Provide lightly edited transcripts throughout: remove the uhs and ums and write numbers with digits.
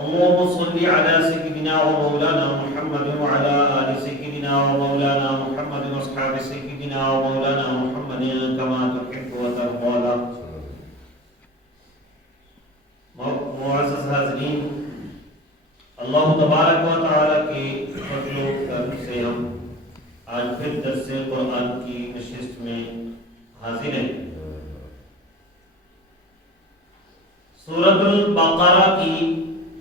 اللهم صل على سيدنا ومولانا محمد وعلى آل سيدنا ومولانا محمد واصحاب سيدنا ومولانا محمد كما تحب وترضى. معزز حاضرین، اللہ تبارک و تعالی کے فضل و کرم سے ہم آج پھر درس قرآن کی نشست میں حاضر ہیں۔ سورۃ البقرہ کی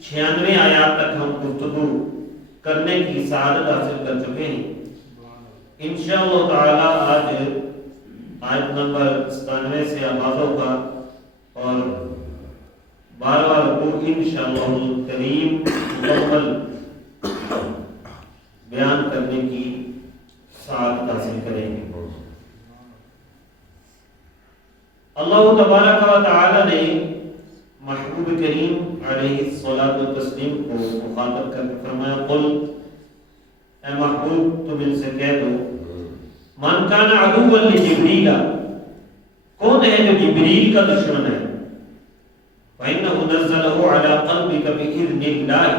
96 آیات تک ہم گفتگو کرنے کی سعادت حاصل کر چکے ہیں۔ انشاءاللہ تعالی آج آیت نمبر 97 سے آغاز ہوگا اور 12واں رکوع انشاءاللہ الکریم مکمل بیان کرنے کی سعادت حاصل کریں گے۔ اللہ تبارک و تعالی نے محبوب کریم علیہ الصلوۃ والتسلیم کو مخاطب کر کے فرمایا، قل اے محبوب تم ان سے کہہ دو، من کان عدوا لجبریل، کون ہے جو جبریل کا دشمن ہے، فإنه نزله على قلبك بإذن الله،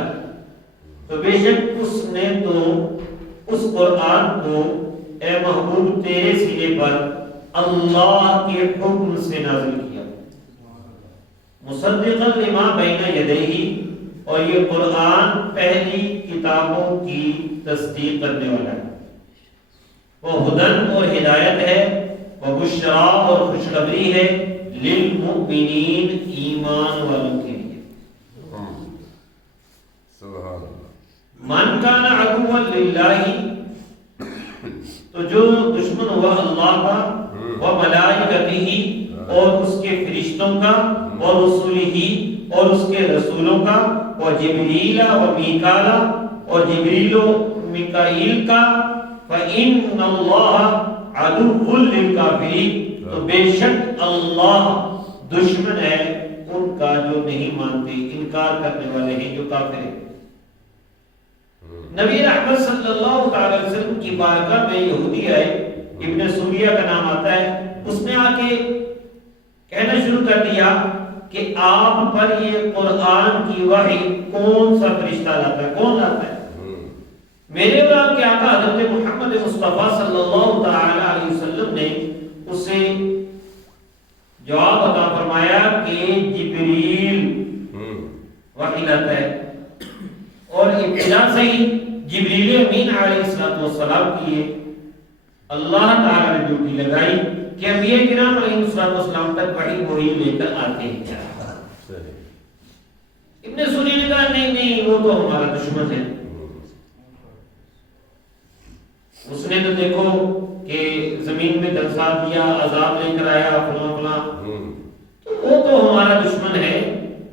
تو بے شک اس نے تو اس قرآن کو اے محبوب تیرے سینے پر اللہ کے حکم سے نازل کیا، مصدقا لما بین یدیہ، اور یہ قرآن پہلی کتابوں کی تصدیق کرنے والا ہے، وہ ہدن اور ہدایت ہے، وہ بشرا اور خوشخبری ہے، للمؤمنین ایمان والوں کے لیے۔ من کان عدوا للہ، تو جو دشمن ہوا اللہ کا، وملائکتہ، اور اس کے فرشتوں کا، اور رسولہ، اور اس کے رسولوں کا، وجبریل ومیکال، اور جبریل و میکائیل کا، فإن اللہ عدو للکافرین، تو بے شک اللہ دشمن ہے ان کا جو نہیں مانتے، انکار کرنے والے ہیں، جو کافر ہیں۔ نبی رحمت صلی اللہ تعالی وسلم کی بارگاہ میں یہودی آئے، ابن سوریہ کا نام آتا ہے، اس نے آ کے کہنا شروع کر دیا کہ آپ پر یہ قرآن کی وحی کون سا فرشتہ لاتا ہے، کون لاتا ہے؟ میرے اور آپ کے آقا حضرت محمد مصطفیٰ صلی اللہ تعالی علیہ وسلم نے اسے جواب عطا فرمایا کہ جبریل وحی لاتا ہے، اور ابتدا سے ہی جبریل امین علیہ السلام کی اللہ تعالی نے ڈیوٹی لگائی کہ انبیاء کرام علیہ السلام تک وحی وہی لے کر آتے ہیں۔ ابن سوری نے کہا نہیں وہ تو ہمارا دشمن ہے، اس نے تو دیکھو کہ زمین میں دلسا دیا، عذاب لے کر آیا، فلاں فلاں، تو وہ تو ہمارا دشمن ہے،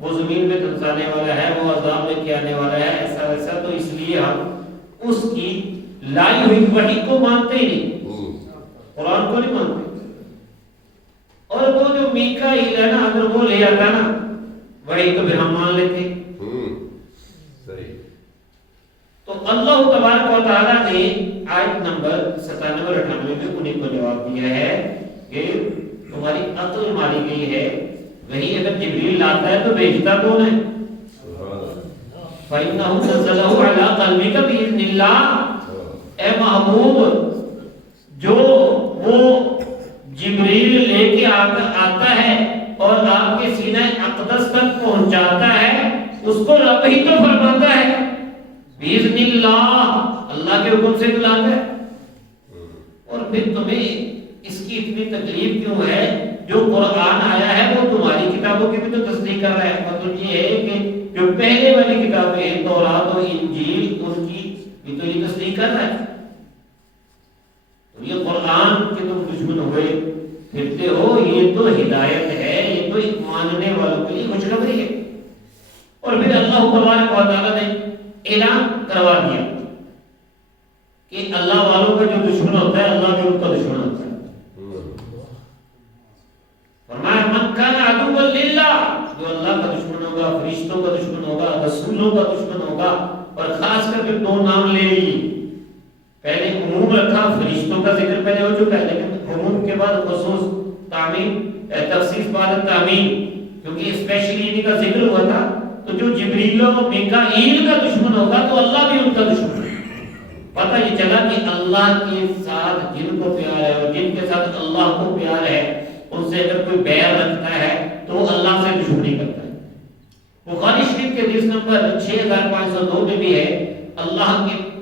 وہ زمین میں دلسانے والا ہے، وہ عذاب لے کے آنے والا ہے، ایسا ویسا، تو اس لیے ہم اس کی لائی ہوئی وحی کو مانتے ہی نہیں، قرآن کو نہیں مانتے۔ اور وہ جو میکائیل ہے نا، اگر وہ لے آتا نا وحی تو پھر ہم مان لیتے۔ تو اللہ تبارک و تعالیٰ نے آیت نمبر 97 اور 98 میں انہیں کو جواب دیا ہے کہ تمہاری عقل ماری گئی ہے، وہی اگر جبریل لاتا ہے تو بھیجتا کون ہے؟ فَإِنَّهُ نَزَّلَهُ عَلَىٰ قَلْبِكَ بِإِذْنِ اللَّهِ، اے محبوب جو وہ جبریل لے کے آتا ہے اور آپ کے سینہ اقدس تک پہنچاتا ہے، اس کو رب ہی تو فرماتا ہے، بِإِذْنِ اللَّهِ، اللہ کے حکم سے بلاتا ہے۔ اور پھر تمہیں اس کی اتنی تکلیف کیوں ہے؟ جو قرآن آیا ہے وہ تمہاری کتابوں کی بھی تو تصدیق کر رہا ہے، مطلب یہ ہے کہ جو پہلے والی کتابیں ہیں تورات و انجیل، ان کی بھی تو یہ تصدیق کر رہا ہے۔ تو یہ قرآن کے تم دشمن ہوئے پھرتے ہو، یہ تو ہدایت ہے، یہ تو ماننے والوں کے لیے خوشخبری ہے۔ اور پھر اللہ تبارک و تعالیٰ نے اعلان کروا دیا کہ اللہ والوں کا جو دشمن ہوتا ہے اللہ بھی ان کا دشمن ہوتا ہے۔ فرمایا من کان عدوا للہ، جو اللہ کا دشمن ہوگا، فرشتوں کا دشمن ہوگا، رسولوں کا دشمن ہوگا، اور خاص کر کے دو نام لے لیے، پہلے عموم رکھا، فرشتوں کا ذکر پہلے ہو چکا ہے، لیکن عموم کے بعد خصوص تعمیم، تخصیص بعد تعمیم، کیونکہ اسپیشلی انہی کا ذکر ہوا تھا، تو تو جو جبریل و میکائیل کا دشمن ہوگا تو اللہ بھی ان کا دشمن ہے۔ پتہ یہ چلا کہ اللہ کے ساتھ جن کو پیار ہے اور جن کے ساتھ اللہ کو پیار ہے ان سے اگر کوئی بیر رکھتا ہے تو وہ اللہ سے دشمنی کرتا ہے۔ بخاری شریف کے حدیث نمبر 6502 میں بھی ہے، اللہ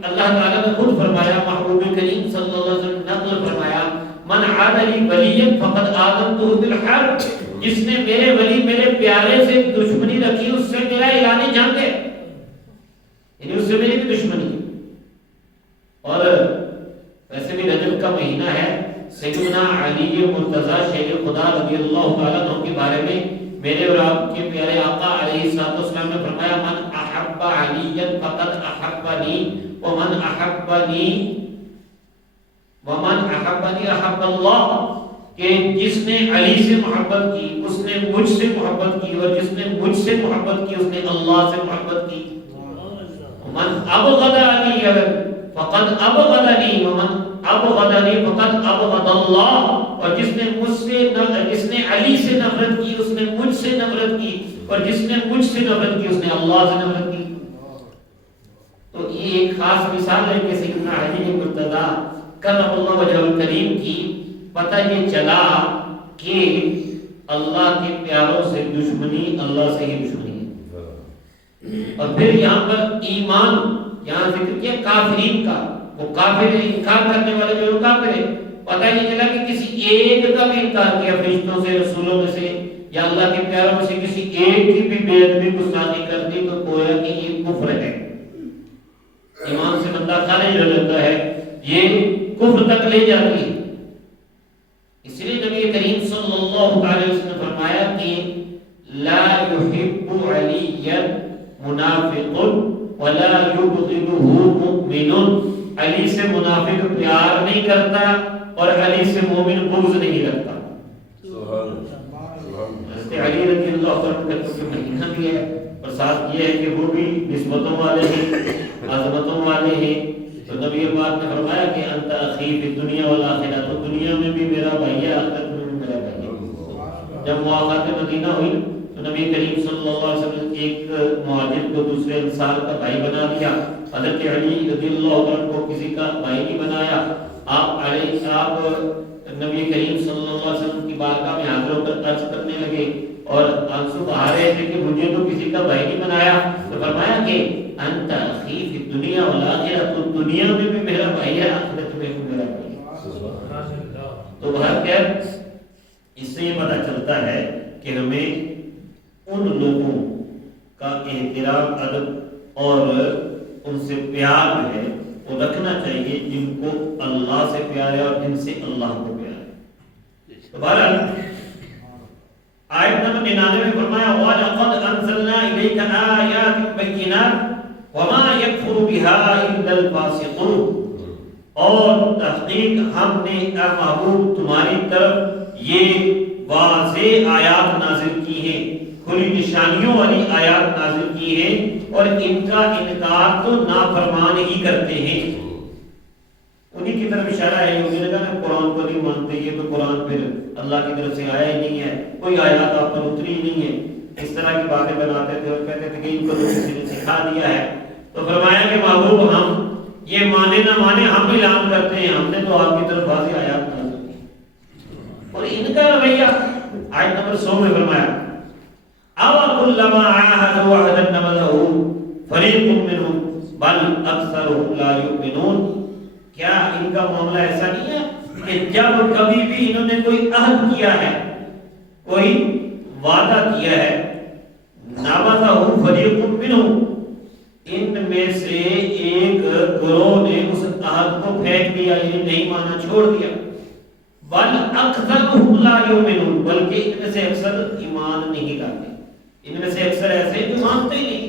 تعالیٰ نے خود فرمایا، محبوب کریم صلی اللہ علیہ وسلم نے نقل فرمایا، من عاد لی ولیا فقد آذنتہ بالحرب، جس نے میرے ولی میرے پیارے سے دشمنی رکھی اس سے میرا اعلان جنگ ہے، یعنی اس سے میری بھی دشمنی ہے۔ اور ویسے بھی رجب کا مہینہ ہے، سیدنا علی مرتضی شیر خدا رضی اللہ تعالیٰ عنہ کے بارے میں میرے اور آپ کے پیارے آقا علیہ السلام نے فرمایا، من احب علی فقد احبنی ومن احبنی احب اللہ، کہ جس نے علی سے محبت کی اس نے مجھ سے محبت کی، اور جس نے مجھ سے محبت کی اس نے اللہ سے محبت کی۔ من ابغض علی فقد ابغضنی ومن ابغضنی فقد ابغض اللہ، اور جس نے علی سے نفرت کی اس نے مجھ سے نفرت کی، اور جس نے مجھ سے نفرت کی اس نے اللہ سے نفرت کی۔ تو یہ ایک خاص مثال ہے کہ سیدنا علی مرتضی کرم اللہ وجہہ الکریم کی پتہ یہ چلا کہ اللہ کے پیاروں سے دشمنی اللہ سے ہی دشمنی ہے۔ اور پھر یہاں پر ایمان یہاں ذکر کیا کافرین کا، وہ کافر انکار کرنے والے جو لوگ کافر ہیں، پتہ یہ چلا کہ کسی ایک کا بھی انکار کیا فرشتوں سے، رسولوں میں سے یا اللہ کے پیاروں میں سے کسی ایک کی بھی بے ادبی گستاخی کر دی تو گویا کہ یہ کفر ہے، ایمان سے بندہ خارج ہو جاتا ہے، یہ کفر تک لے جاتی ہے۔ اس لیے نبی کریم صلی اللہ علیہ وسلم نے فرمایا کہ لا يحب علیا منافق ولا يبغضه مؤمن، علی سے منافق پیار نہیں کرتا اور علی سے مومن بغض نہیں رکھتا۔ حضرت علی رضی اللہ عنہ کا مہینہ بھی ہے، اور ساتھ یہ ہے کہ وہ بھی نسبتوں والے ہیں، عظمتوں والے ہیں۔ تو نبی پاک نے فرمایا کہ انت اخی فی الدنیا والآخرہ، تو دنیا میں بھی میرا بھائی ہے، آخرت میں بھی میرا بھائی ہے۔ جب مواقعات مدینہ ہوئی تو نبی کریم صلی اللہ علیہ وسلم نے ایک مہاجر کو دوسرے انصار کا بھائی بنا دیا، حضرت علی رضی اللہ عنہ کو کسی کا بھائی نہیں بنایا۔ آپ نبی کریم صلی اللہ علیہ وسلم کی بارگاہ میں حاضر ہو کر عرض کرنے لگے اور آنسو بہا رہے تھے کہ مجھے تو کسی کا بھائی نہیں بنایا۔ تو فرمایا کہ انت اخی فی الدنیا والآخرہ، تو دنیا میں بھی میرا بھائی ہے، آخرت میں بھی میرا بھائی ہے۔ تو بہرکیف اس سے یہ پتہ چلتا ہے کہ ہمیں ان لوگوں کا احترام، ادب اور ان سے پیار جو ہے وہ رکھنا چاہیے جن کو اللہ سے پیار ہے اور جن سے اللہ کو پیار ہے۔ تو بہرحال آیت نمبر 99 میں فرمایا وَلَقَدْ أَنزَلْنَا إِلَيْكَ آيَاتٍ بَيِّنَاتٍ وَمَا يَكْفُرُ بِهَا إِلَّا الْفَاسِقُونَ، اور تحقیق ہم نے اے محبوب تمہاری طرف یہ واضح آیات نازل کی ہیں، کھلی نشانیوں والی آیات نازل کی ہیں، اور ان کا انکار تو نافرمان ہی کرتے ہیں۔ انہی کی طرف اشارہ ہے، انہوں نے کہا قرآن کو نہیں مانتے، یہ تو قرآن پھر اللہ کی طرف سے آیا ہی نہیں ہے، کوئی آیات آپ پر اتری نہیں ہے، اس طرح کی باتیں بناتے تھے اور کہتے تھے کہ ان کو تو کسی نے سکھا دیا ہے۔ تو فرمایا کہ محبوب ہم یہ مانے نہ مانے ہم اعلان کرتے ہیں، ہم نے تو آپ کی طرف واضح آیات نازل کی۔ اور ان کا رویہ آیت نمبر 100 میں فرمایا أَوَكُلَّمَا عَاهَدُوا عَهْدًا نَبَذَهُ فَرِيقٌ مِّنْهُمْ بَلْ أَكْثَرُهُمْ لَا يُؤْمِنُونَ، کیا ان کا معاملہ ایسا نہیں ہے کہ جب کبھی بھی انہوں نے کوئی عہد کیا ہے، کوئی وعدہ کیا ہے، نَبَذَهُ فَرِيقٌ مِّنْهُمْ، ان میں سے ایک گروہ نے اس عہد کو پھینک دیا، یعنی نہیں مانا، چھوڑ دیا۔ بل اکثرهم لا یؤمنون، بلکہ ان میں سے اکثر ایمان نہیں لاتے، ان میں سے اکثر ایسے جو مانتے ہی نہیں،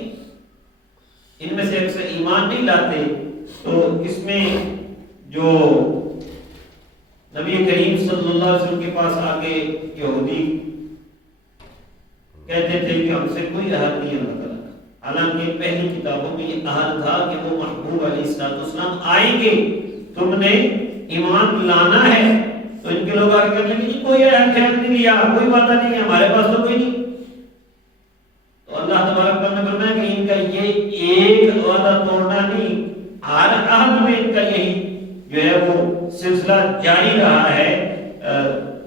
ان میں سے اکثر ایمان نہیں لاتے۔ تو اس میں جو نبی کریم صلی اللہ علیہ وسلم کے پاس آگے یہودی کہتے تھے کہ ہم سے کوئی عہد نہیں ہے اللہ تعالیٰ کا، حالانکہ پہلی کتابوں میں یہ عہد تھا کہ وہ محبوب علیہ السلام آئیں گے، تم نے ایمان لانا ہے۔ تو ان کے لوگ آگے کہتے ہیں کہ کوئی عہد خیر نہیں لیا، کوئی وعدہ نہیں ہے، ہمارے پاس تو کوئی نہیں۔ تو اللہ تبارک و تعالیٰ نے زمانہ نہیں، ہر عہد میں ان کا یہی جو ہے وہ سلسلہ جاری رہا ہے۔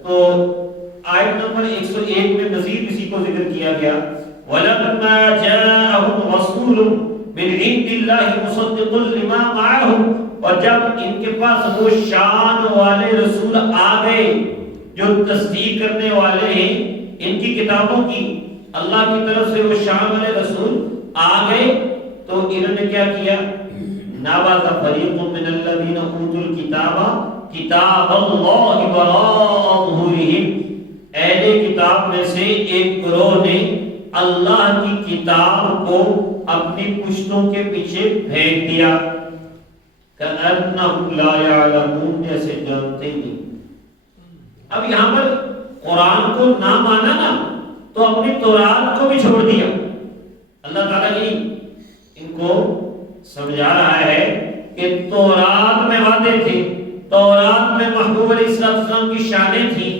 تو آیت نمبر 101 میں مزید اسی کو ذکر کیا گیا، وَلَمَّا جَاءَهُمْ رَسُولٌ مِّنْ عِندِ اللَّهِ مُصَدِّقٌ لِمَا مَعَهُمْ، اور جب ان کے پاس وہ شان والے رسول آ گئے جو تصدیق کرنے والے ہیں ان کی کتابوں کی، اللہ کی طرف سے وہ شان والے رسول آ گئے، تو انہوں نے کیا کیا؟ نَبَذَ فَرِيقٌ مِّنَ الَّذِينَ أُوتُوا الْكِتَابَ کتاب اللہ وراء ظہورہم، اہل کتاب میں سے ایک گروہ نے اللہ کی کتاب کو اپنی پشتوں کے پیچھے پھینک دیا، کأنہم لا یعلمون، جیسے جانتے نہیں۔ اب یہاں پر قرآن کو نہ مانا نا تو اپنی تورات کو بھی چھوڑ دیا۔ اللہ تعالیٰ نے ان کو سمجھا رہا ہے کہ تورات میں وعدے تھے، تورات میں محبوب علیہ السلام کی شانیں تھیں،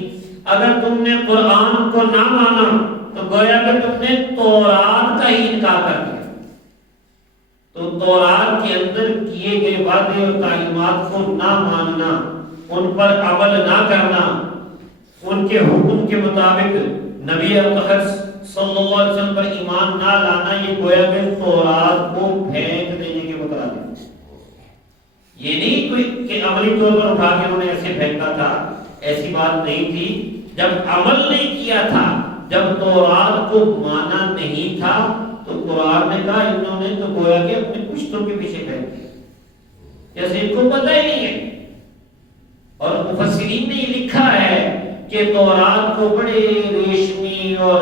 اگر تم نے قرآن کو نہ مانا تو گویا کہ تم نے تورات کا ہی انکار کر دیا۔ تو تورات کے اندر کیے گئے وعدے اور تعلیمات کو نہ ماننا، ان پر عمل نہ کرنا، ان کے حکم کے مطابق نبی اکرم صلی اللہ علیہ وسلم پر ایمان نہ لانا، یہ گویا کہ تورات کو پھینک دینے کے مترادف۔ یہ نہیں کوئی کہ عملی طور پر اٹھا کے انہوں نے ایسے پھینکا تھا، ایسی بات نہیں تھی۔ جب عمل نہیں کیا تھا، جب تورات کو مانا نہیں تھا، تو قرآن نے کہا انہوں نے تو گویا کہ اپنے پشتوں کے پیچھے پھینک دیا، جیسے ان کو پتہ ہی نہیں ہے۔ اور مفسرین نے یہ لکھا ہے کہ تورات کو بڑے ریشمی اور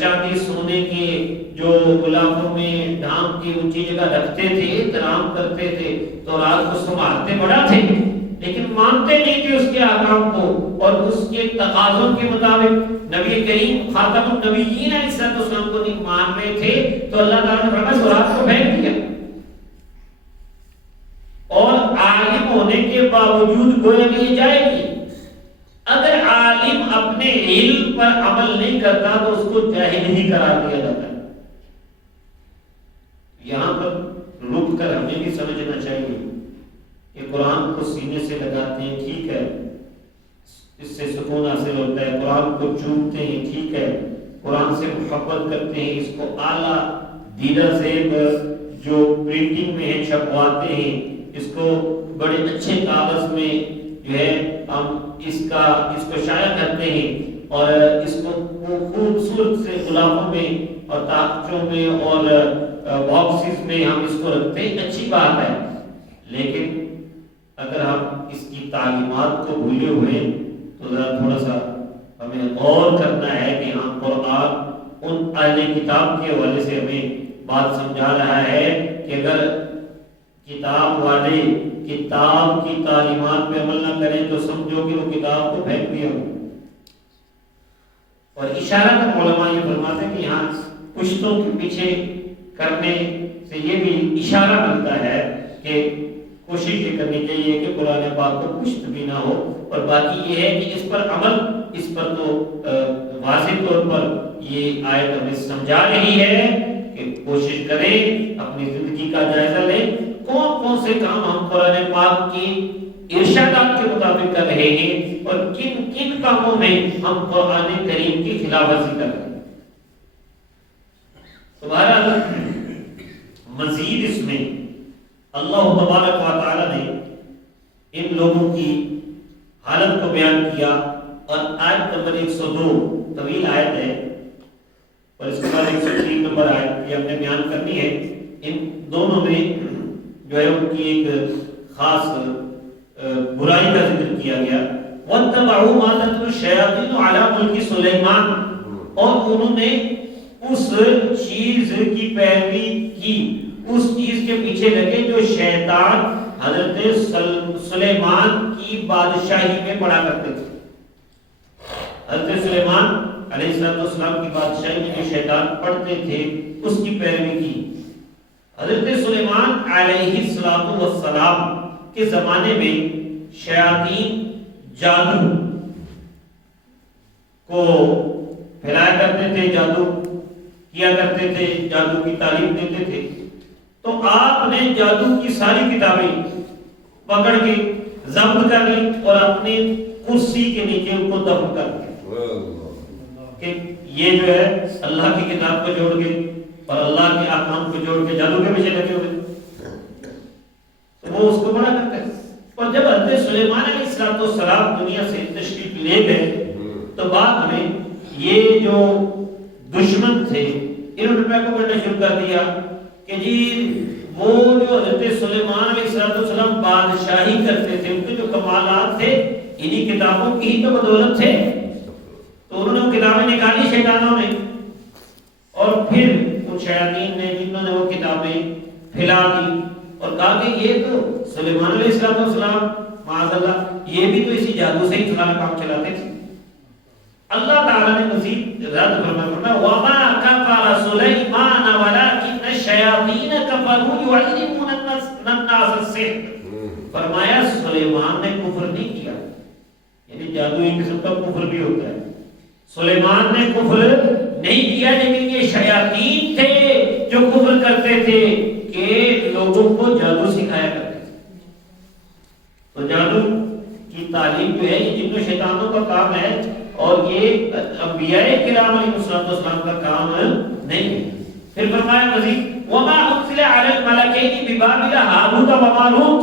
چاندی سونے کے جو غلافوں میں ڈھانپ کی اونچی جگہ رکھتے تھے، احترام کرتے تھے، تورات کو سنبھالتے بڑا تھے، لیکن مانتے نہیں تھے اس کے احکام کو، اور اس کے تقاضوں کے مطابق نبی کریم خاتم النبیین علیہ السلام کو نہیں مان رہے تھے، تو اللہ تعالیٰ نے فرمایا تورات کو پھینک دیا۔ اور عالم ہونے کے باوجود گویا کہ یہ جائے گی، اگر عالم اپنے علم پر عمل نہیں کرتا تو اس کو جاہل ہی قرار دیا جاتا ہے۔ یہاں پر رک کر ہمیں بھی سمجھنا چاہیے کہ قرآن کو سینے سے لگاتے ہیں، ٹھیک ہے، اس سے سکون حاصل ہوتا ہے، قرآن کو چومتے ہیں، ٹھیک ہے، قرآن سے محبت کرتے ہیں، اس کو اعلیٰ دیدہ زیب جو پرنٹنگ میں ہے چھپواتے ہیں، اس کو بڑے اچھے کاغذ میں جو ہے ہم اس کو شائع کرتے ہیں، اور اس کو خوبصورت سے غلافوں میں اور تاکچوں میں اور باکسز میں ہم اس کو رکھتے ہیں، اچھی بات ہے، لیکن اگر ہم اس کی تعلیمات کو بھولے ہوئے تو ذرا تھوڑا سا ہمیں غور کرنا ہے کہ ہم قرآن ان اہل کتاب کے حوالے سے ہمیں بات سمجھا رہا ہے کہ اگر کتاب والے کتاب کی تعلیمات پہ عمل نہ کریں تو سمجھو کہ وہ کتاب کو پھینک دیا ہو۔ اور اشارہ کر علماء یہ فرماتے ہیں کہ یہاں پشتوں کے پیچھے کرنے سے یہ بھی اشارہ ملتا ہے کہ کوشش یہ کرنی چاہیے کہ قرآن پاک کو پشت بھی نہ ہو، اور باقی یہ ہے کہ اس پر عمل، اس پر تو واضح طور پر یہ آیت ہمیں سمجھا رہی ہے کہ کوشش کریں، اپنی زندگی کا جائزہ لیں، کون کون سے کام ہم قرآن پاک کی ارشادات کے مطابق کر رہے ہیں اور کن کن کاموں میں ہم قرآن کریم کی خلاف ورزی کر رہے ہیں۔ بہرحال مزید اس میں اللہ تبارک و تعالی نے ان لوگوں کی حالت کو بیان کیا، اور آیت نمبر 102 طویل آیت ہے، اور اس کے بعد 103 نمبر آیت یہ ہم نے بیان کرنی ہے۔ ان دونوں میں جو ہے ان کی ایک خاص برائی کا ذکر کیا گیا، وَاتَّبَعُوا مَا تَتْلُو الشَّيَاطِينُ عَلَىٰ مُلْكِ سُلَيْمَانَ، اور انہوں نے اس چیز کی پیروی کی، اس چیز کے پیچھے لگے جو شیطان حضرت سلیمان کی بادشاہی میں پڑھا کرتے تھے۔ حضرت سلیمان علیہ السلام کی بادشاہی میں جو شیطان پڑھتے تھے اس کی پیروی کی۔ حضرت سلیمان علیہ السلام کے زمانے میں شیاطین جادو کو پھیلایا کرتے تھے، جادو کیا کرتے تھے، جادو کی تعلیم دیتے تھے، تو آپ نے جادو کی ساری کتابیں پکڑ کے ضبط کر لی اور اپنی کرسی کے نیچے ان کو دفن کر دیا کہ یہ جو ہے اللہ کی کتاب کو جوڑ کے اور اللہ کے احکام کو جوڑ کے جادو کے پیچھے لگے ہوئے. تو وہ اس کو بڑا کرتے ہیں. اور جب حضرت سلیمان علیہ السلام دنیا سے تشریف لے گئے تو بعد میں یہ جو دشمن تھے انہوں نے کو کرنا شروع کر دیا کہ جی وہ جو حضرت سلیمان علیہ السلام بادشاہی کرتے تھے ان کے جو کمالات تھے انہی کتابوں کی ہی تو بدولت تھے. تو انہوں نے وہ کتابیں نکالی شیطانوں نے اور پھر ان شیاطین نے جنہوں نے وہ کتابیں پھیلا دی اور کہا کہ یہ تو سلیمان علیہ السلام معاذ اللہ یہ بھی تو اسی جادو سے ہی سارا کام چلاتے تھے. اللہ تعالیٰ نے مزید رد فرمایا وَمَا كَفَرَ سُلَيْمَانَ وَلَكِنَّ الشَّيَاطِينَ كَفَرُوا يُعَلِّمُونَ النَّاسَ السِّحْرَ. فرمایا سلیمان نے کفر نہیں کیا, یعنی جادو ایک قسم کا کفر بھی ہوتا ہے. سلیمان نے کفر نہیں کیا لیکن یہ شیاطین تھے جو کفر کرتے تھے کہ لوگوں کو جادو سکھایا کرتے تھے. تو جادو کی تعلیم جو ہے یہ جن و شیطانوں کا کام ہے اور یہ انبیاء کرام علیہ السلام کا کام نہیں ہے. پھر فرمایا مزید وَمَا أُنزِلَ عَلَى الْمَلَكَيْنِ بِبَابِلَ هَارُوتَ وَمَارُوتَ.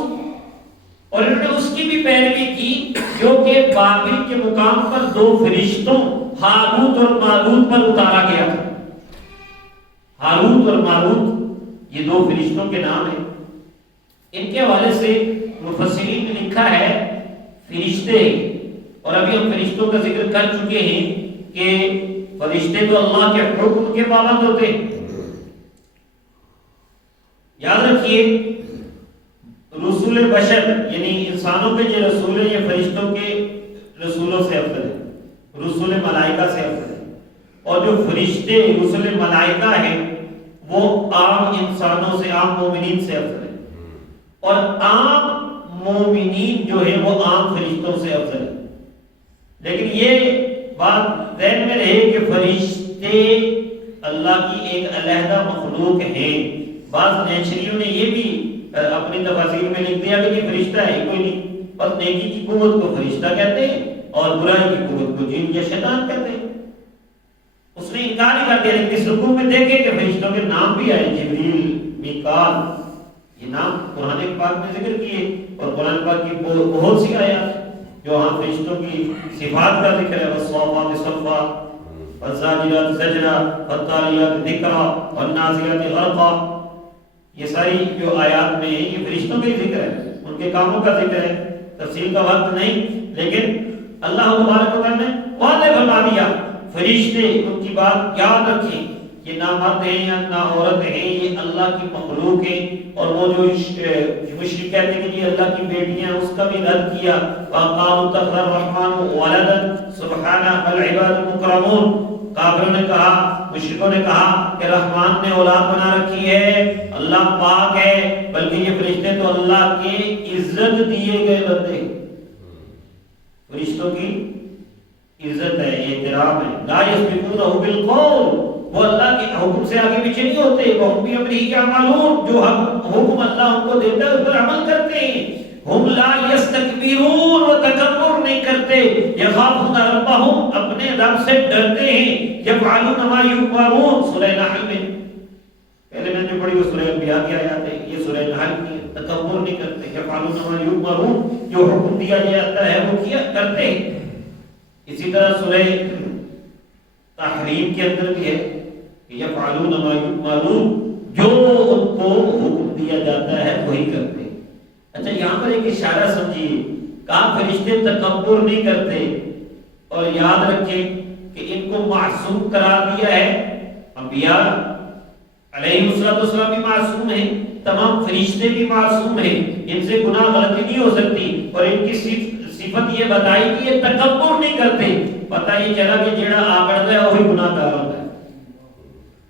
اور انہوں نے اس کی بھی پیروی کی جو کہ بابل کے مقام پر دو فرشتوں ہاروت اور ماروت پر اتارا گیا تھا. ہاروت اور ماروت یہ دو فرشتوں کے نام ہیں. ان کے حوالے سے مفسرین نے لکھا ہے فرشتے, اور ابھی ہم فرشتوں کا ذکر کر چکے ہیں کہ فرشتے تو اللہ کے حکم کے پابند ہوتے ہیں. یاد رکھیے رسول بشر یعنی انسانوں کے جو رسول ہیں یہ فرشتوں کے رسولوں سے افضل ہے, رسول ملائکہ سے افضل ہے. اور جو فرشتے رسول ملائکہ ہیں وہ عام انسانوں سے, عام مومنین سے افضل ہے. اور عام مومنین جو ہے وہ عام فرشتوں سے افضل ہے. لیکن یہ بات ذہن میں رہے کہ فرشتے اللہ کی ایک علیحدہ مخلوق ہیں. بعض نیچریوں نے یہ بھی اپنی تفاسیر میں لکھ دیا کہ یہ فرشتہ ہے کوئی نہیں, بس نیکی کی قوت کو فرشتہ کہتے ہیں اور برائی کی قوت کو جن یا شیطان کہتے ہیں. اس نے انکار ہی کر دیا. لیکن اس رکوع میں دیکھیں کہ فرشتوں کے نام بھی آئے, جبریل, میکال, یہ نام قرآن پاک میں ذکر کیے. اور قرآن پاک کی بہت سی آیات جو ہاں فرشتوں کی صفات کا ذکر ہے, والصافات صفا, والزاجرات زجرا, والطاریات ذکرا, والنازعات غرقا. یہ ساری جو آیات میں ہیں یہ فرشتوں کے ذکر ہے, ان کے کاموں کا ذکر ہے. تفصیل کا وقت نہیں, لیکن اللہ تبارک و تعالیٰ نے واضح فرما دیا فرشتے ان کی بات یاد رکھیں. یہ نہ مرد ہیں یا نہ عورت ہیں, یہ اللہ کی مخلوق ہیں. اور وہ جو مشرک کہتے ہیں کہ یہ اللہ کی بیٹیاں, اس کا بھی رد کیا. وَقَالُوا اتَّخَذَ الرَّحْمَنُ وَلَدًا سُبْحَانَهُ بَلْ عِبَادٌ مُكْرَمُونَ. کافروں نے کہا, مشرکوں نے کہا کہ رحمان نے اولاد بنا رکھی ہے, اللہ پاک ہے, بلکہ یہ فرشتے تو اللہ کے عزت دیے گئے بندے, فرشتوں کی عزت ہے, احترام ہے. لا يسبقونه بالقول, وہ اللہ کے حکم سے آگے پیچھے نہیں ہوتے. وهم بأمره يعملون, جو حکم اللہ ان کو دیتا ہے اس پر عمل کرتے ہیں. ہم لا یستکبرون, وہ تکبر نہیں کرتے. یخافون ربهم, اپنے رب سے ڈرتے ہیں. یفعلون ما یؤمرون, سورہ نحل میں پہلے میں نے پڑھی وہ سورہ انبیاء کی آیات ہے, یہ سورہ نحل کی. تکبر نہیں کرتے. یفعلون ما یؤمرون, جو حکم دیا جاتا ہے وہ کیا کرتے ہیں. اسی طرح سورہ تحریم کے اندر بھی ہے کہ یفعلون ما یؤمرون, جو ان کو حکم دیا جاتا ہے وہی کرتے ہیں. اچھا یہاں پر ایک اشارہ سمجھیے, کہا فرشتے تکبر نہیں کرتے. اور یاد رکھیں کہ ان کو معصوم قرار دیا ہے. انبیاء علیہ السلام بھی معصوم ہیں, تمام فرشتے بھی معصوم ہیں, ان سے گناہ غلطی نہیں ہو سکتی. اور ان کی صفت یہ بتائی کہ یہ تکبر نہیں کرتے. پتہ یہ چلا کہ جیڑا آگڑتا ہے وہی گناہ کار ہوتا ہے.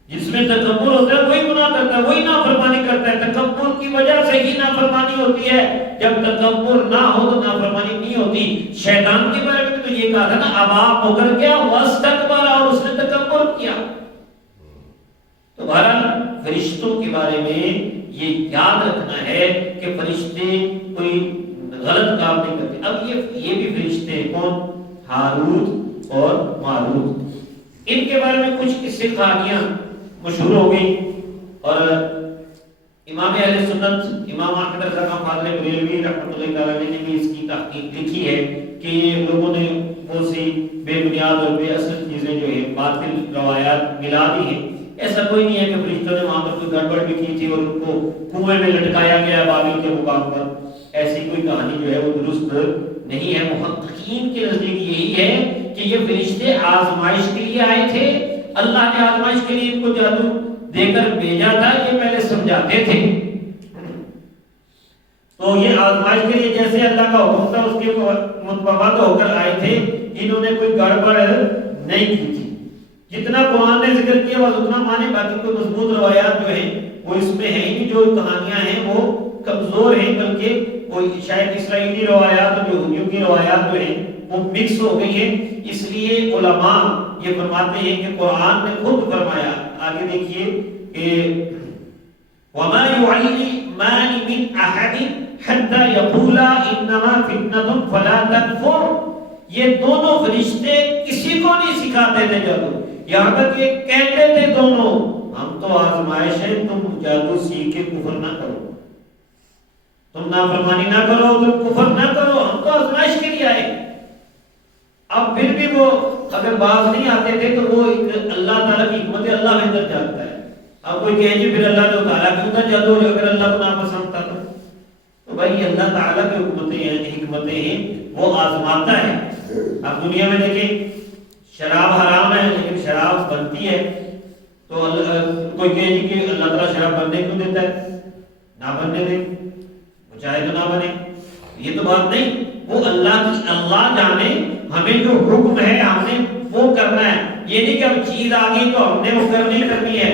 جس میں تکبر ہوتا ہے وہی گناہ کرتا ہے, وہی نافرمانی کرتا ہے. تکبر کی وجہ سے ہی نافرمانی ہوتی ہے. جب تکبر نہ ہو تو نافرمانی نہیں ہوتی. شیطان کے بارے میں تو یہ کہا تھا نا, ابا ہو کر کیا واستکبر, اور اس نے تکبر کیا. تو بہرحال فرشتوں کے بارے میں یہ یاد رکھنا ہے کہ فرشتے کوئی غلط کام نہیں کرتے. اب یہ بھی فرشتے کون؟ ہاروت اور ماروت. ان کے بارے میں کچھ قصے کہانیاں مشہور ہو گئی اور امام اہل سنت امام احمد رضا خان فاضل بریلوی رحمۃ اللہ علیہ نے بھی اس کی تحقیق لکھی ہے کہ لوگوں نے بہت سی بے بنیاد اور بے اصل چیزیں جو ہے باطل روایات ملا دی ہیں. ایسا کوئی نہیں ہے کہ فرشتوں نے وہاں پر کوئی گڑبڑ بھی کی تھی اور ان کو کنویں میں لٹکایا گیا بابل کے مقام پر. ایسی کوئی کہانی جو ہے وہ درست نہیں ہے. محققین کے نزدیک یہی ہے کہ یہ فرشتے آزمائش کے لیے آئے تھے. اللہ نے آزمائش کے لیے ان کو جادو دے کر بھیجا تھا. یہ پہلے سمجھاتے تھے تو یہ آزمائش کے لیے جیسے اللہ کا حکم تھا اس کے مطابق ہو کر آئے تھے. انہوں نے کوئی گڑبڑ نہیں کی تھی. جتنا قرآن نے ذکر کیا بس اتنا مانے. باقی کوئی مضبوط روایات جو ہیں وہ اس میں ہے ہی. جو کہانیاں ہیں وہ کمزور ہیں بلکہ وہ شاید اسرائیلی روایات اور یہودیوں کی روایات جو ہیں وہ مکس ہو گئی ہیں. اس لیے علماء یہ فرماتے ہیں کہ قرآن نے خود فرمایا. آگے دیکھیے کہ وَمَا يُعَلِّمَانِ مِنْ أَحَدٍ حَتَّى يَقُولَا إِنَّمَا فِتْنَةٌ فَلَا تَكْفُرْ. یہ دونوں فرشتے کسی کو نہیں سکھاتے تھے جادو. یہاں تک کہ کہتے تھے دونوں ہم تو آزمائش ہے, تم جادو سیکھ کے کفر نہ کرو, تم نافرمانی نہ کرو, تم کفر نہ کرو, ہم تو آزمائش کے لیے آئے. اب پھر بھی وہ اگر باز نہیں آتے تھے تو وہ اللہ تعالیٰ کی حکمت اللہ بہتر جانتا ہے. اب کوئی کہے جی پھر اللہ نے تعالیٰ کیوں نہ جادو اگر اللہ کو ناپسند تھا تو بھائی اللہ تعالیٰ کی حکمتیں ہیں وہ آزماتا ہے. اب دنیا میں دیکھیں شراب حرام ہے لیکن شراب بنتی ہے تو کوئی کہے جی کہ اللہ تعالیٰ شراب بننے کیوں دیتا ہے؟ نہ بننے دے, وہ چاہے تو نہ بنے. یہ تو بات نہیں, وہ اللہ جانے. ہمیں جو حکم ہے ہم نے وہ کرنا ہے. یہ نہیں کہ اب چیز آ گئی تو ہم نے وہ کرنی ہے.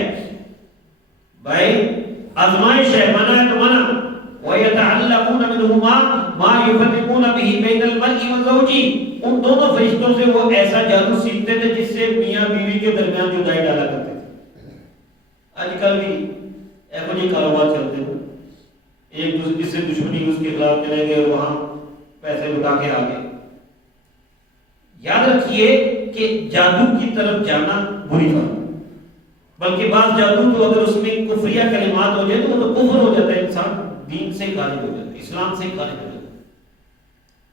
بھائی آزمائش ہے, منع ہے تو منع. وَيَتَعَلَّمُونَ مِنْهُمَا مَا يُفَرِّقُونَ بِهِ بَيْنَ الْمَرْءِ وَزَوْجِهِ. ان دونوں فرشتوں سے وہ ایسا جادو سیکھتے تھے جس سے میاں بیوی کے درمیان جدائی ڈالا کرتے تھے. آج کل بھی ایسے ہی کاروبار چلتے ہیں, ایک دوسرے سے دشمنی اس کے خلاف چلے گئے, وہاں پیسے لٹا کے آ گئے. یاد رکھیے کہ جادو کی طرف جانا بری بات, بلکہ بعض جادو تو اگر اس میں کفریہ کلمات ہو جائے تو وہ تو کفر ہو جاتا ہے, انسان دین سے خارج ہو جاتا ہے, اسلام سے خارج ہو جاتا ہے.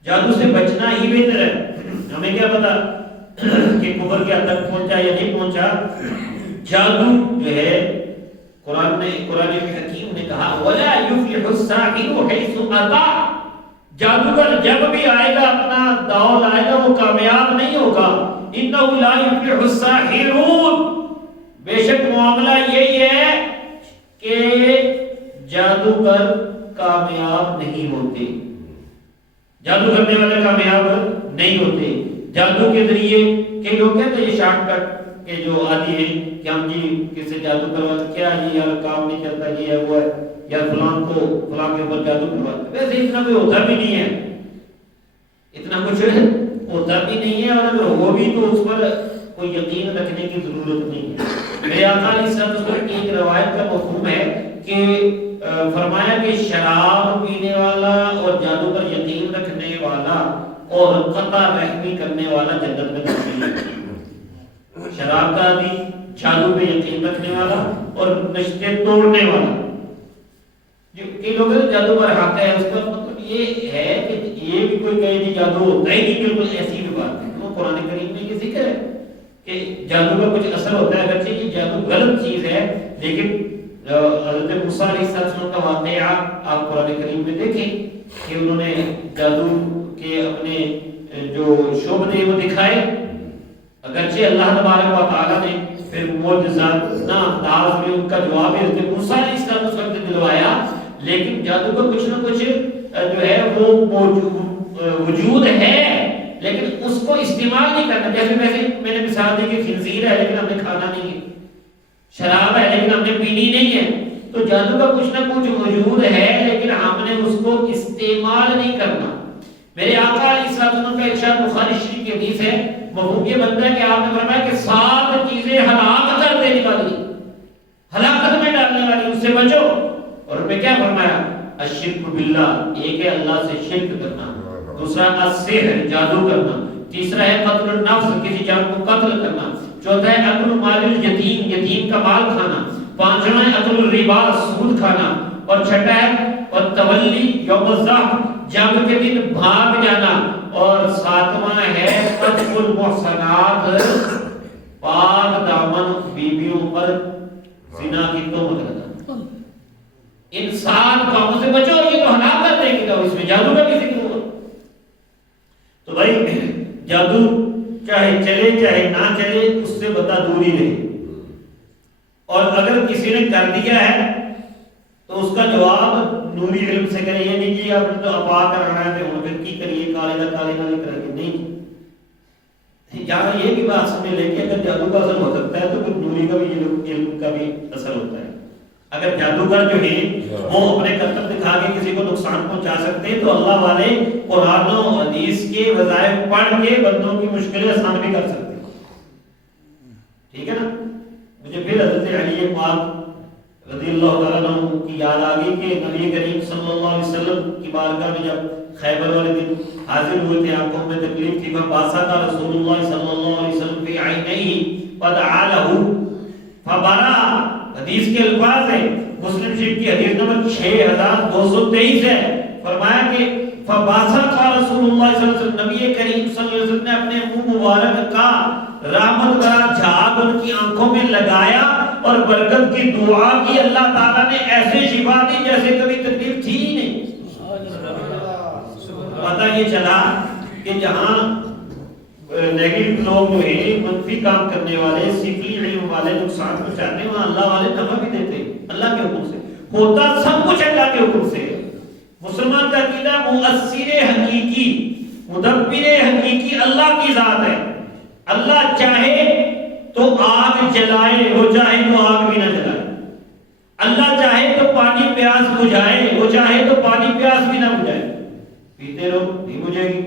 جادو سے بچنا ہی بہتر ہے. ہمیں کیا پتا کہ کفر کے حد تک پہنچا یا نہیں پہنچا. جادو جو ہے قرآن حکیم نے کہا وَلَا يُفْلِحُ السَّاحِرُ حَيْثُ أَتَىٰ. جادوگر جب بھی آئے گا اپنا داؤ لائے گا وہ کامیاب نہیں ہوگا. إِنَّهُ لَا يُفْلِحُ السَّاحِرُونَ. بے شک معاملہ یہی ہے کہ جادوگر کامیاب نہیں ہوتے, جادو کرنے والے کامیاب نہیں ہوتے. جادو کے ذریعے کئی لوگ کہتے ہیں یہ شارٹ کٹ کے جو عادی ہیں کہ ہم جی کسی جادو کرواتے, کیا جی یار کام نہیں چلتا, یہ ہے وہ ہے, یا فلان کے اوپر جادو کرواتے. ویسے اتنا کوئی ہوتا بھی نہیں ہے, اتنا کچھ ہوتا بھی نہیں ہے, اور اگر ہو بھی تو اس پر کوئی یقین رکھنے کی ضرورت نہیں ہے. میرے آقا علیہ الصلوۃ والسلام کی ایک روایت کا مفہوم ہے کہ فرمایا کہ شراب پینے والا اور جادو پر یقین رکھنے والا اور قطع رحمی کرنے والا جنت میں داخل ہے. شراب کا عادی, جادو پہ یقین رکھنے والا اور رشتے توڑنے والا. جو کئی لوگ جادو پر حق ہے اس کا مطلب یہ ہے کہ یہ بھی کوئی کہے کہ جادو ہوتا ہی نہیں, بالکل ایسی بھی بات ہے. تو قرآن کریم میں یہ ذکر ہے کہ جادو کا کچھ اثر ہوتا ہے, اگرچہ یہ جادو غلط چیز ہے, لیکن حضرت موسیٰ علیہ السلام کا واقعہ آپ قرآن کریم میں دیکھیں کہ انہوں نے جادو کے اپنے جو شعبے وہ دکھائے. اگرچہ اللہ تبارک و تعالیٰ نے پھر معجزانہ انداز میں ان کا جواب حضرت موسیٰ علیہ السلام سے دلوایا, لیکن جادو کا کچھ نہ کچھ جو ہے وہ وجود ہے, لیکن اس کو استعمال نہیں کرنا. جیسے میں نے مثال دی کہ خنزیر ہے لیکن ہم نے کھانا نہیں ہے, شراب ہے لیکن ہم نے پینی نہیں ہے. تو جادو کا کچھ نہ کچھ موجود ہے لیکن ہم نے اس کو استعمال نہیں کرنا. میرے آقا علیہ السلام کا ارشاد بخاری شریف کی حدیث ہے, مفہوم یہ بنتا ہے کہ آپ نے فرمایا کہ 7 چیزیں ہلاک کر دینے والی, ہلاکت میں ڈالنے بچو. اور ان میں کیا فرمایا؟ الشرک باللہ، ایک ہے اللہ سے شرک کرنا، دوسرا السحر جادو کرنا، تیسرا ہے قتل النفس کسی جان کو قتل کرنا، چوتھا ہے اکل مال الیتیم یتیم کا مال کھانا، پانچواں ہے اکل الربا سود کھانا، اور چھٹا ہے والتولی یوم الزحف جنگ کے دن بھاگ جانا، اور ساتواں ہے قذف المحصنات پاک دامن بیویوں پر زنا کی تہمت لگانا. انسان کاموں سے بچو، یہ تو حرام کر دیں گے. تو اس میں جادو کا بھی ذکر ہوا. تو بھائی جادو چاہے چلے چاہے نہ چلے اس سے بندہ دور ہی رہے. اور اگر کسی نے کر دیا ہے تو اس کا جواب نوری علم سے کرے. یہ نہیں کہ آپ نے تو اپا کر رہا ہے تو پھر کی کریے کالے نہ کر کے نہیں. یہاں یہ بھی بات سمجھ لیں کہ اگر جادو کا اثر ہو سکتا ہے تو پھر نوری کا بھی علم کا بھی اثر ہوتا ہے. اگر جادوگر جو ہے وہ اپنے کرتب دکھا کے کسی کو نقصان پہنچا سکتے ہیں تو اللہ والے قرآن و حدیث کے وظائف پڑھ کے بندوں کی مشکلیں آسان بھی کر سکتے ہیں. ٹھیک ہے نا. مجھے پھر حضرت علی پاک رضی اللہ تعالیٰ عنہ کی یاد آ گئی کہ نبی کریم صلی اللہ علیہ وسلم کی بارگاہ میں جب خیبر والے دن حاضر ہوئے تھے، آنکھوں میں تکلیف تھی، فباسط رسول اللہ صلی اللہ علیہ وسلم فی عینیہ فدعا لہ فبرأ. حدیث کے الفاظ ہیں، مسلم شریف کی حدیث نمبر 6223 ہے. فرمایا کہ فباسط رسول اللہ صلی اللہ علیہ وسلم، نبی کریم صلی اللہ علیہ وسلم نے اپنے منہ مبارک کا رحمت کا جھاگ ان کی آنکھوں میں لگایا اور برکت کی دعا کی. اللہ تعالیٰ نے ایسے شفا دی جیسے کبھی تکلیف تھی ہی نہیں. پتہ یہ چلا کہ جہاں نیگیٹو لوگ جو ہیں منفی کام کرنے والے سفلی علم والے نقصان پہنچاتے ہیں، وہاں اللہ والے نفع بھی دیتے ہیں اللہ کے حکم سے. ہوتا سب کچھ اللہ کے حکم سے. مسلمان کا عقیدہ مؤثر حقیقی مدبر حقیقی اللہ کی ذات ہے. اللہ چاہے تو آگ جلائے، وہ چاہے تو آگ بھی نہ جلائے. اللہ چاہے تو پانی پیاس بجھائے، وہ چاہے تو پانی پیاس بھی نہ بجھائے. پیتے رہو نہیں بجھے گی.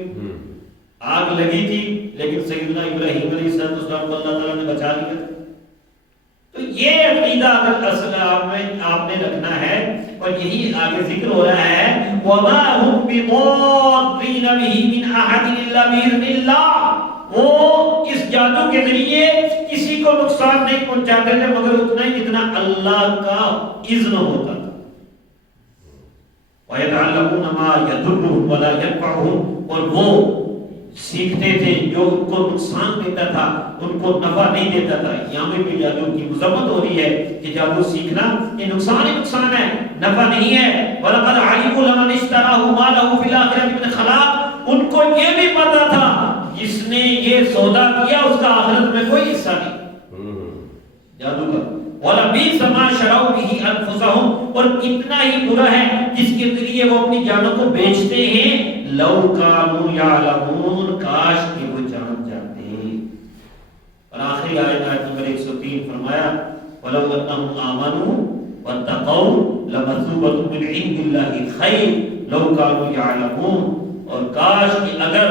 آگ لگی تھی لیکن سیدنا ابراہیم علیہ السلام کو اللہ تعالیٰ نے بچا لیا. تو یہ عقیدہ اگر اصل آپ نے رکھنا ہے، اور یہی آگے ذکر ہو رہا ہے وَمَا هُمْ بِضَارِّينَ بِهِ مِنْ أَحَدٍ إِلَّا بِإِذْنِ اللَّهِ. وہ اس جادو کے ذریعے کسی کو نقصان نہیں پہنچاتے تھے مگر اتنا ہی جتنا اللہ کا اذن ہوتا تھا. وَيَتَعَلَّمُونَ مَا يَضُرُّهُمْ وَلَا يَنفَعُهُمْ. اور وہ سیکھتے تھے جو ان کو نقصان دیتا تھا ان کو نفع نہیں دیتا تھا. یہاں میں بھی جادو کی مذمت ہو رہی ہے کہ جادو سیکھنا یہ نقصان ہی نقصان ہے، نفع نہیں ہے. وَلَقَدْ عَلِمُوا لَمَنِ اشْتَرَاهُ مَا لَهُ فِي الْآخِرَةِ مِنْ خَلَاقٍ. ان کو یہ بھی پتا تھا جس نے یہ سودا کیا اس کا آخرت میں کوئی حصہ نہیں. جادو کا وَلَبِئْسَ مَا شَرَوْا بِهِ أَنفُسَهُمْ. اور اتنا ہی برا ہے جس کے ذریعے وہ اپنی جانوں کو بیچتے ہیں. لَوْ كَانُوا يَعْلَمُونَ. کاش کہ وہ جان جاتے. اور آخری آیت نمبر 103 فرمایا وَلَوْ أَنَّهُمْ آمَنُوا وَاتَّقَوْا لَمَثُوبَةٌ مِنْ عِنْدِ اللَّهِ خَيْرٌ لَوْ كَانُوا يَعْلَمُونَ. اور کاش کہ اگر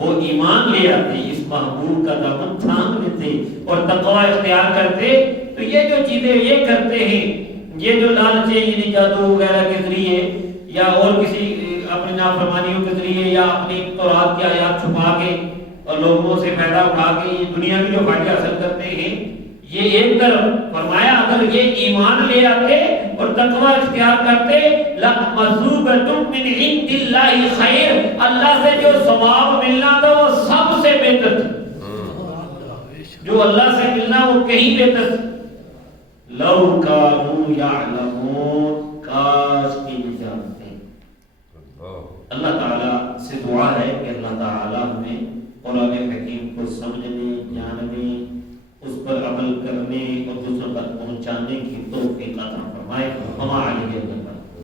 وہ ایمان لے آتے، اس محبوب کا دامن تھام لیتے اور تقوی اختیار کرتے، تو یہ جو چیزیں یہ کرتے ہیں، یہ جو لالچیں یعنی جادو وغیرہ کے ذریعے یا اور کسی اپنی نافرمانیوں کے ذریعے یا اپنی تورات کی آیات چھپا کے اور لوگوں سے فائدہ اٹھا کے یہ دنیا میں جو فائدہ حاصل کرتے ہیں، یہ ایک طرف فرمایا اگر یہ ایمان لے آتے اور تقوی اختیار کرتے لَمَثُوبَةٌ مِنْ عِنْدِ اللَّهِ خَيْرٌ. اللہ سے جو ثواب ملنا تھا وہ سب سے بہتر تھا. جو اللہ سے ملنا وہ کہیں بہتر تھا. لَوْ كَانُوا يَعْلَمُونَ. کاش کہ یہ جانتے. اللہ تعالیٰ سے دعا ہے کہ اللہ تعالیٰ ہمیں قرآن حکیم کو سمجھنے، جاننے، اس پر عمل کرنے اور دوسروں تک پہنچانے کی توفیق عطا فرمائے. ہمارے لیے